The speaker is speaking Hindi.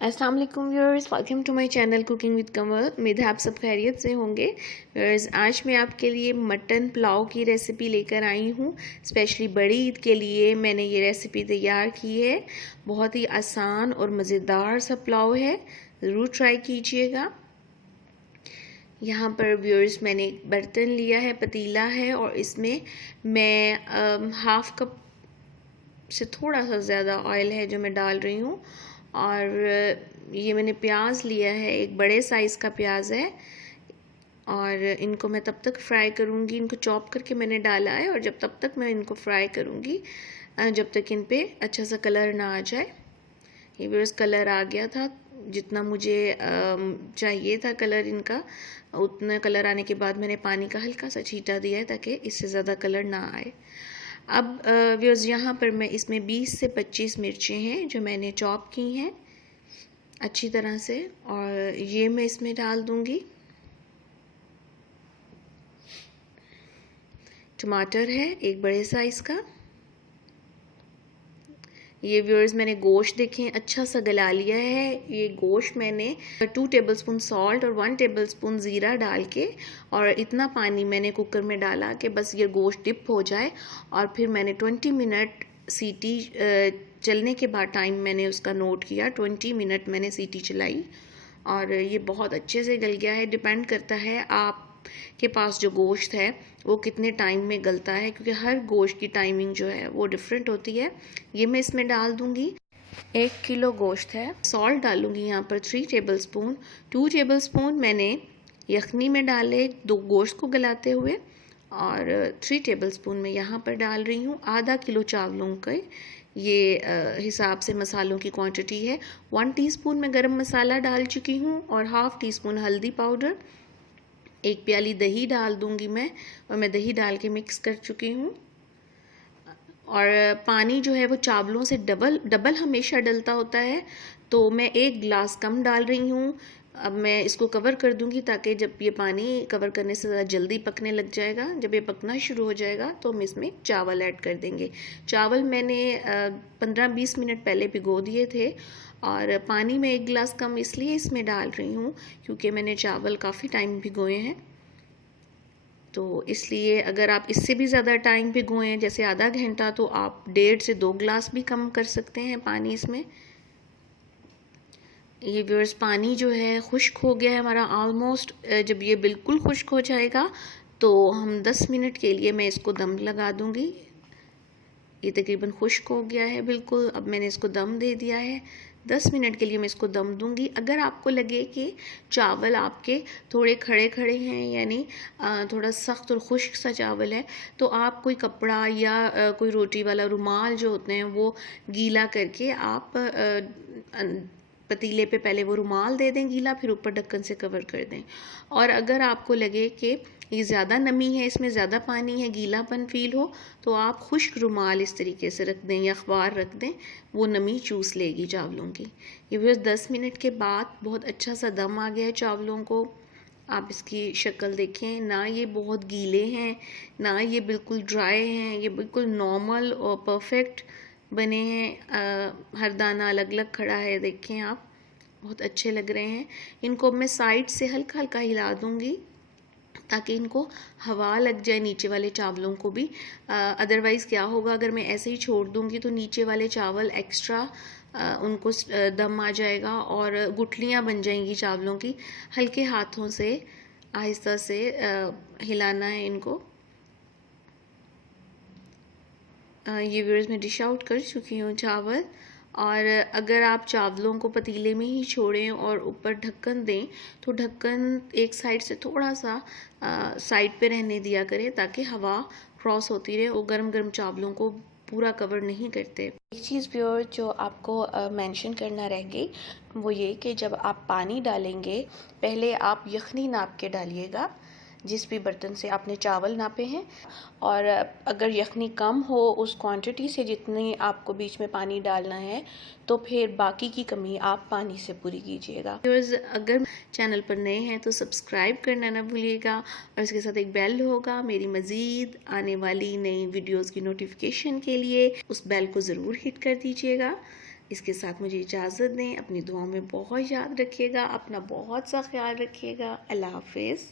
अस्सलाम वालेकुम viewers, welcome to my channel cooking with Kamal. उम्मीद है आप सब खैरियत से होंगे। व्यूअर्स, आज मैं आपके लिए मटन पुलाव की रेसिपी लेकर आई हूँ। स्पेशली बड़ी ईद के लिए मैंने ये रेसिपी तैयार की है। बहुत ही आसान और मज़ेदार सा पुलाव है, ज़रूर ट्राई कीजिएगा। यहाँ पर व्यूअर्स मैंने एक बर्तन लिया है, पतीला है, और इसमें मैं हाफ कप से थोड़ा सा ज़्यादा ऑयल है जो मैं डाल रही हूँ। और ये मैंने प्याज लिया है, एक बड़े साइज़ का प्याज है, और इनको मैं तब तक फ्राई करूँगी। इनको चॉप करके मैंने डाला है, और तब तक मैं इनको फ्राई करूँगी जब तक इन पे अच्छा सा कलर ना आ जाए। ये व्यूअर्स कलर आ गया था, जितना मुझे चाहिए था कलर इनका, उतना कलर आने के बाद मैंने पानी का हल्का सा छींटा दिया है ताकि इससे ज़्यादा कलर ना आए। अब व्यूअर्स यहाँ पर मैं इसमें 20 से 25 मिर्चें हैं जो मैंने चॉप की हैं अच्छी तरह से, और ये मैं इसमें डाल दूँगी। टमाटर है एक बड़े साइज़ का। ये व्यूअर्स मैंने गोश्त देखें अच्छा सा गला लिया है। ये गोश्त मैंने 2 टेबलस्पून सॉल्ट और 1 टेबलस्पून ज़ीरा डाल के, और इतना पानी मैंने कुकर में डाला कि बस ये गोश्त डिप हो जाए। और फिर मैंने 20 मिनट सीटी चलने के बाद टाइम मैंने उसका नोट किया। 20 मिनट मैंने सीटी चलाई और ये बहुत अच्छे से गल गया है। डिपेंड करता है आप के पास जो गोश्त है वो कितने टाइम में गलता है, क्योंकि हर गोश्त की टाइमिंग जो है वो डिफरेंट होती है। ये मैं इसमें डाल दूंगी। 1 किलो गोश्त है। सॉल्ट डालूंगी यहाँ पर 3 टेबलस्पून। 2 टेबलस्पून मैंने यखनी में डाले दो गोश्त को गलाते हुए, और 3 टेबलस्पून मैं यहाँ पर डाल रही हूँ आधा किलो चावलों के ये हिसाब से मसालों की क्वांटिटी है। 1 टीस्पून मैं गरम मसाला डाल चुकी हूँ, और हाफ़ टी-स्पून हल्दी पाउडर। 1 प्याली दही डाल दूंगी मैं, और मैं दही डाल के मिक्स कर चुकी हूँ। और पानी जो है वो चावलों से डबल हमेशा डलता होता है, तो मैं 1 गिलास कम डाल रही हूँ। अब मैं इसको कवर कर दूंगी ताकि जब ये पानी कवर करने से ज़्यादा जल्दी पकने लग जाएगा। जब ये पकना शुरू हो जाएगा तो हम इसमें चावल ऐड कर देंगे। चावल मैंने 15-20 मिनट पहले भिगो दिए थे, और पानी में 1 गिलास कम इसलिए इसमें डाल रही हूँ क्योंकि मैंने चावल काफ़ी टाइम भिगोए हैं। तो इसलिए अगर आप इससे भी ज़्यादा टाइम भिगोएं, जैसे आधा घंटा, तो आप 1.5 से 2 गिलास भी कम कर सकते हैं पानी इसमें। ये व्यूअर्स पानी जो है खुश्क हो गया है हमारा ऑलमोस्ट। जब ये बिल्कुल खुश्क हो जाएगा तो हम 10 मिनट के लिए मैं इसको दम लगा दूंगी। ये तकरीबन खुश्क हो गया है बिल्कुल। अब मैंने इसको दम दे दिया है। 10 मिनट के लिए मैं इसको दम दूंगी। अगर आपको लगे कि चावल आपके थोड़े खड़े खड़े हैं, यानी थोड़ा सख्त और खुश्क सा चावल है, तो आप कोई कपड़ा या कोई रोटी वाला रुमाल जो होते हैं वो गीला करके आप पतीले पे पहले वो रुमाल दे दें गीला, फिर ऊपर ढक्कन से कवर कर दें। और अगर आपको लगे कि ये ज़्यादा नमी है, इसमें ज़्यादा पानी है, गीलापन फील हो, तो आप खुश्क रुमाल इस तरीके से रख दें या अखबार रख दें, वो नमी चूस लेगी चावलों की। ये बस 10 मिनट के बाद बहुत अच्छा सा दम आ गया है चावलों को। आप इसकी शक्ल देखें ना, ये बहुत गीले हैं ना ये बिल्कुल ड्राई हैं, ये बिल्कुल नॉर्मल और परफेक्ट बने हैं। हर दाना अलग अलग खड़ा है, देखें आप, बहुत अच्छे लग रहे हैं। इनको अब मैं साइड से हल्का हल्का हिला दूंगी ताकि इनको हवा लग जाए नीचे वाले चावलों को भी। अदरवाइज़ क्या होगा, अगर मैं ऐसे ही छोड़ दूंगी तो नीचे वाले चावल एक्स्ट्रा उनको दम आ जाएगा और गुठलियाँ बन जाएंगी चावलों की। हल्के हाथों से आहिस्ता से हिलाना है इनको। ये व्यूअर्स मैं डिश आउट कर चुकी हूँ चावल। और अगर आप चावलों को पतीले में ही छोड़ें और ऊपर ढक्कन दें तो ढक्कन एक साइड से थोड़ा सा साइड पे रहने दिया करें ताकि हवा क्रॉस होती रहे, और गर्म गर्म चावलों को पूरा कवर नहीं करते। एक चीज़ व्यूअर जो आपको मेंशन करना रह गई, वो ये कि जब आप पानी डालेंगे पहले आप यखनी नाप के डालिएगा जिस भी बर्तन से आपने चावल नापे हैं। और अगर यखनी कम हो उस क्वांटिटी से जितनी आपको बीच में पानी डालना है, तो फिर बाकी की कमी आप पानी से पूरी कीजिएगा। अगर चैनल पर नए हैं तो सब्सक्राइब करना ना भूलिएगा, और इसके साथ एक बेल होगा मेरी मज़ीद आने वाली नई वीडियोज़ की नोटिफिकेशन के लिए, उस बेल को ज़रूर हिट कर दीजिएगा इसके साथ मुझे इजाज़त दें। अपनी दुआओं में बहुत याद रखिएगा, अपना बहुत सा ख्याल रखिएगा। अल्लाह हाफ़िज़।